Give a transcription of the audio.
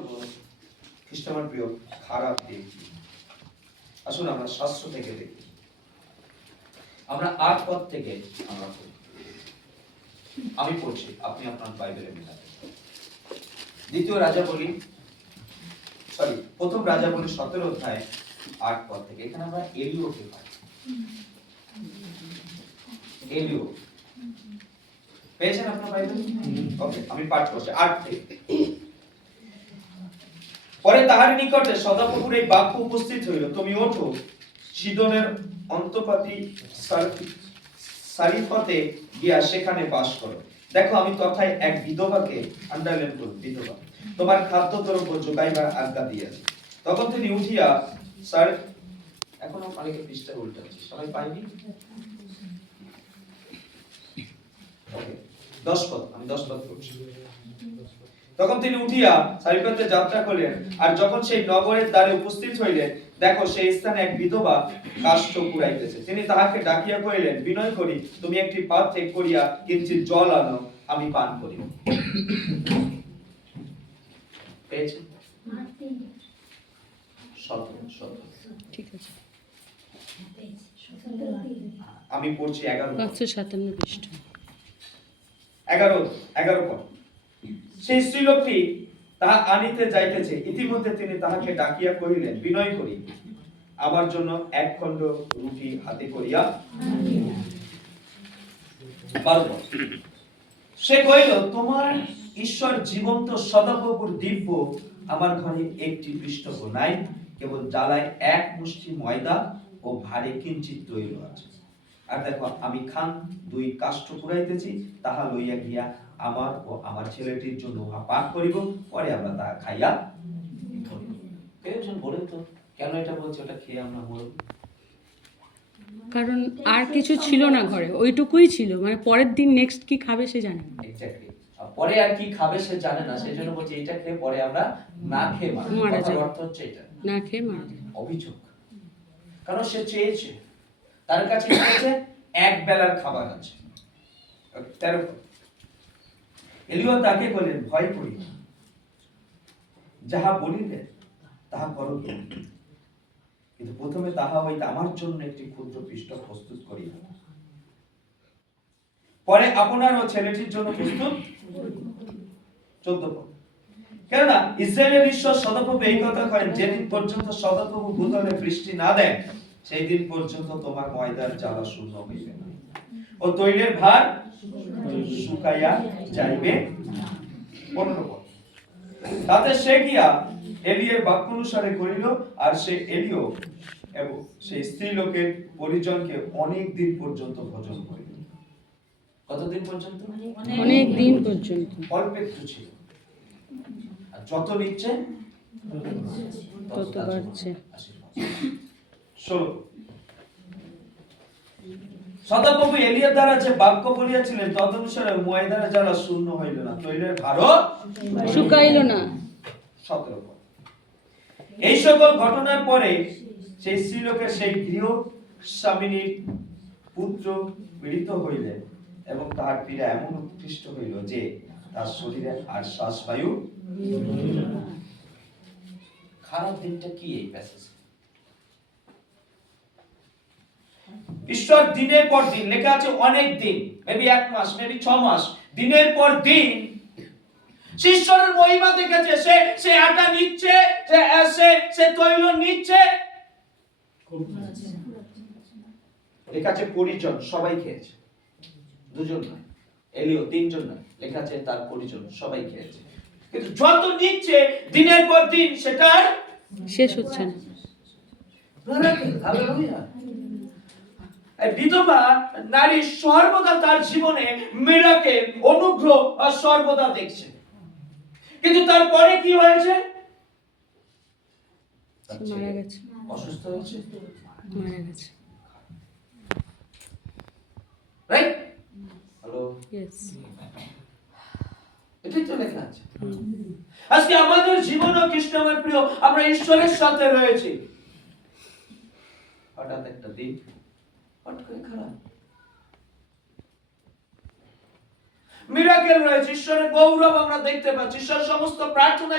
করবো খ্রিস্টান প্রিয় খারাপ দিক। আসুন আমরা শাস্ত্র থেকে দেখি। আমরা ৮ পদ থেকে আমরা পড়ি। আমি পড়ছি, আপনি আপনার বাইবেলে মেলাবেন। প্রথম রাজাবলী ১৭ অধ্যায় ৮ পদ থেকে। এখানে আমরা এলিওকে পাই। এলিও পেয়েছেন আপনার বাইবেলে? ওকে, আমি পাঠ করছি ৮ থেকে। পরে তাহার নিকটে সদাপ্রভুর এই বাক্য উপস্থিত হইল, তুমি ওঠো, সিদনের অন্তপাতি সারিফতে গিয়া সেখানে বাস করো। দেখো আমি তথায় এক বিধবাকে, আন্ডারলাইন করুন, বিধবা, তোমার খাদ্যদ্রব্য যোগাইবার আজ্ঞা দিয়েছি। তখন তিনি উঠিয়া এখনো অনেকে পৃষ্ঠা উল্টাচ্ছে, সবাই পাইনি? ওকে, 10 পদ, আমি 10 পদ করছি। তখন তিনি উঠিয়া সারিফতে যাত্রা করিলেন, আর যখন সেই নগরের দ্বারে উপস্থিত হইলেন, দেখো সেই স্থানে এক বিধবা কাষ্ঠ কুড়াইতেছে। তিনি তাহাকে ডাকিয়া কহিলেন, বিনয় করি তুমি একটি পাত্রে করিয়া কিঞ্চিৎ জল আনো, আমি পান করিব। পেয়েছেন? ঠিক আছে, আমি পড়ছি 1157 পৃষ্ঠা 11 পদ। সেই স্ত্রীলোকটি তাহা আনিতে যাইতেছে, ইতিমধ্যে তিনি তাহাকে ডাকিয়া কহিলেন, বিনয় করি আমার জন্য 1 খণ্ড রুটি হাতে করিয়া। সে কহিল, তোমার ঈশ্বর জীবন্ত সদাপ্রভুর দিব্য আমার ঘরে একটি পৃষ্ঠক নাই, কেবল জ্বালায় 1 মুষ্টি ময়দা ও ভারে কিঞ্চিৎ তৈল আছে। আর দেখো আমি খান 2 কাষ্ঠ কুড়াইতেছি, তাহা লইয়া গিয়া আমার ও আমার ছেলেটির জন্য উহা পাক করিব, পরে আমরা তাহা খাইয়া মরিব। কেউজন বলেন তো কেন এটা বলছে? ওটা খেয়ে আমরা মরব? কারণ আর কিছু ছিল না ঘরে, ওইটুকুই ছিল। মানে পরের দিন নেক্সট কি খাবে সে জানে না। এক্স্যাক্টলি, পরে আর কি খাবে সে জানে না, সেজন্য বলছে এটা খেয়ে পরে আমরা না খেয়ে মারা যাব। অর্থ হচ্ছে এটা, না খেয়ে মারা যাব। অভিযোগ। কারণ সে চেয়েছে, তার কাছে আছে 1 বেলার খাবার আছে। 13 এলিও তাকে বলেন, ভয় করি না, যাহা বলিলে তাহা করো, কিন্তু প্রথমে তাহা হইতে আমার জন্য একটি ক্ষুদ্র পৃষ্ঠ প্রস্তুত করিও, পরে আপনার ও ছেলেটির জন্য প্রস্তুত। 14 পদ। কেননা ইসরায়েলের ঈশ্বর সদাপ্রভু এই কথা করেন, যেদিন পর্যন্ত সদাপ্রভু ভূতলে বৃষ্টি না দেন, সেই দিন পর্যন্ত তোমার ময়দার জ্বালা শূন্য হইবে না ও তৈলের ভার শুকাইয়া যাইবে। 15 পদ। তাতে সে গিয়া এলিয়ের বাক্য অনুসারে করিল, আর সে এলিও এবং সেই স্ত্রী লোকের পরিজনকে অনেক দিন পর্যন্ত ভোজন করিল। কতদিন পর্যন্ত? অনেক দিন পর্যন্ত। অল্প একটু ছিল, আর যত নিচ্ছে তত বাড়ছে। 16 সদাপ্রভু এলিয়ার দ্বারা যে বাক্য বলিয়াছিলেন, তদনুসারে ময়দার জ্বালা শূন্য হইল না, তৈলের ভারও শুকাইল না। 17 পদ। এই সকল ঘটনার পরে সেই স্ত্রীলোকের সেই গৃহ স্বামিনীর পুত্র পীড়িত হইলেন, এবং তাহার পীড়া এমন উৎকৃষ্ট হইল যে তার শরীরে আর শ্বাসবায়ু। খারাপ দিনটা কি এই প্যাসেজ? ঈশ্বর দিনের পর দিন, লেখা আছে অনেক দিন, মেবি 1 মাস, মেবি 6 মাস, দিনের পর দিন ঈশ্বরের মহিমা দেখেছে। সে আটা নিচ্ছে, সে তৈল নিচ্ছে। লেখা আছে পরিজন সবাই খেয়েছে, 2 জন নয়, এলিও 3 জন নয়, লেখা আছে তার পরিজন সবাই খেয়েছে। কিন্তু যত নিচ্ছে দিনের পর দিন সেটা শেষ হচ্ছে না। হালেলুয়া। বিধবা নারী সর্বদা তার জীবনে মিরাকেল, অনুগ্রহ সর্বদা দেখছে, কিন্তু তারপরে কি হয়েছে? মারা গেছে, অসুস্থ হয়েছে, মারা গেছে। রাইট? হ্যালো, ইয়েস, এটাই তো লেখা আছে। আজকে আমাদের জীবন ও কৃষ্ণ আমার প্রিয়, আমরা ঈশ্বরের সাথে রয়েছি, হঠাৎ একটা দিন হঠাৎ করে খারাপ। মিরাকেল রয়েছে, ঈশ্বরের গৌরব আমরা দেখতে পাচ্ছি, ঈশ্বর সমস্ত প্রার্থনা